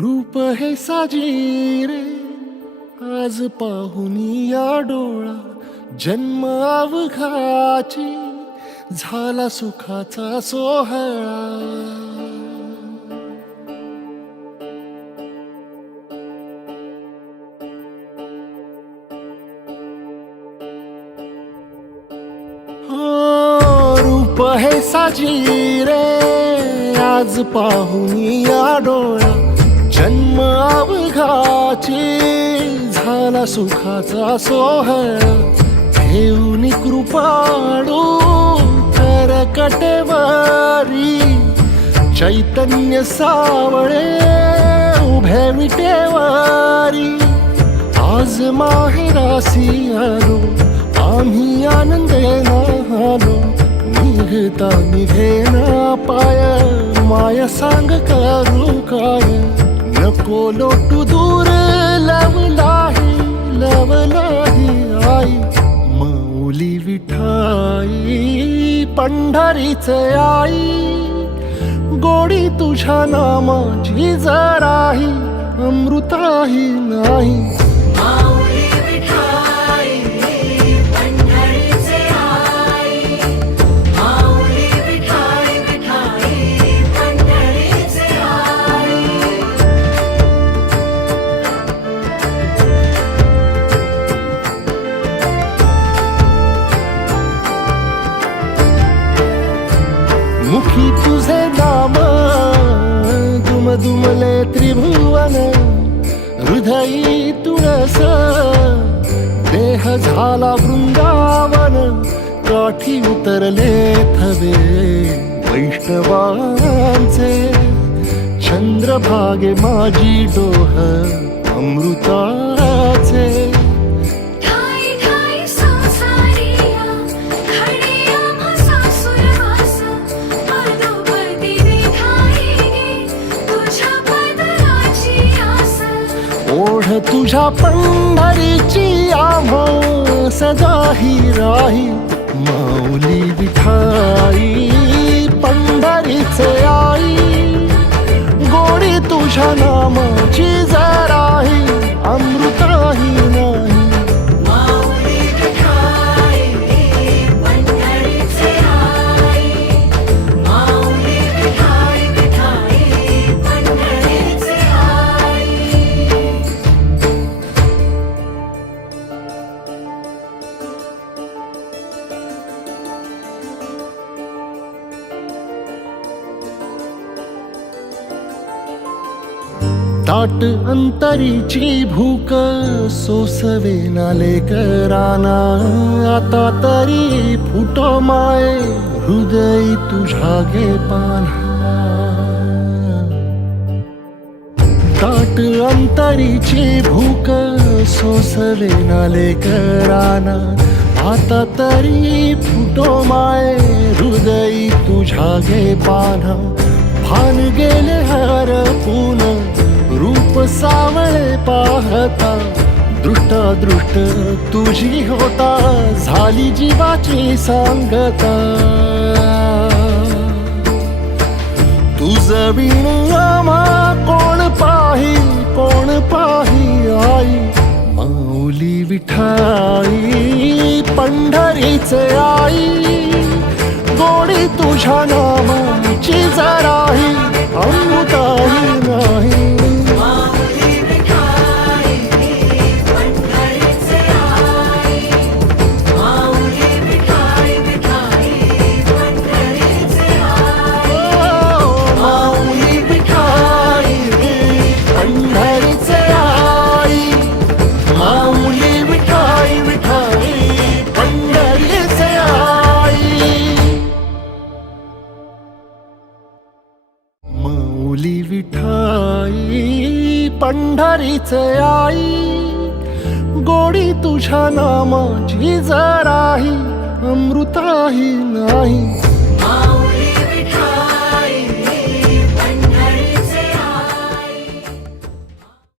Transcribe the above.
रूप हे साजिरे आज पाहुनी या डोळा, जन्म अवघाची झाला सुखाचा सोहळा. रूप हे साजिरे आज पाहुनी या डोळा, जन्म अवघाची झाला सुखाचा सोहळा. घेऊन कृपाळू कर कटेवारी, चैतन्य सावळे उभे विटेवारी. आज माहेरासी आलो आम्ही आनंदेना आलो, निघता निघेना पाय माया सांग करू काय. नको लोटू दूर लवलाही आई, माऊली विठाई पंढरीचे आई. गोडी तुझ्या नामाची जराही अमृताही नाही. मुखी तुझे नाम दुमदुमले त्रिभुवन, हृदयी तुळस देह झाला वृंदावन. काठी उतरले थवे वैष्णवांचे, चंद्रभागे माझी डोह अमृताचे. ओढ तुझ्या पंढरीची आम्हा सदाही राही, माऊली विठाई पंढरीचे आई. गोडी तुझ्या नामाची जराही अमृताही नाही. ताट अंतरीची भूक सोसवे नाले कराना, आता तरी फुटो माये हृदय तुझ्या गे पान्हा. ताट अंतरीची भूक सोसवे नाले कराना, आता तरी फुटो माये हृदय तुझ्या गे पान्हा. भान गेले हरपून रूप सावळे पाहता, दृष्टादृष्ट तुझी होता झाली जीवाची सांगता. तुझ विण आम्हा कोण पाही आई, माऊली विठाई पंढरीचे आई. गोडी तुझ्या नामाची जराही अमृताही नाही. माऊली विठाई पंढरीचे आई. गोडी तुझ्या नामाची जराही अमृताही नाही. माऊली विठाई.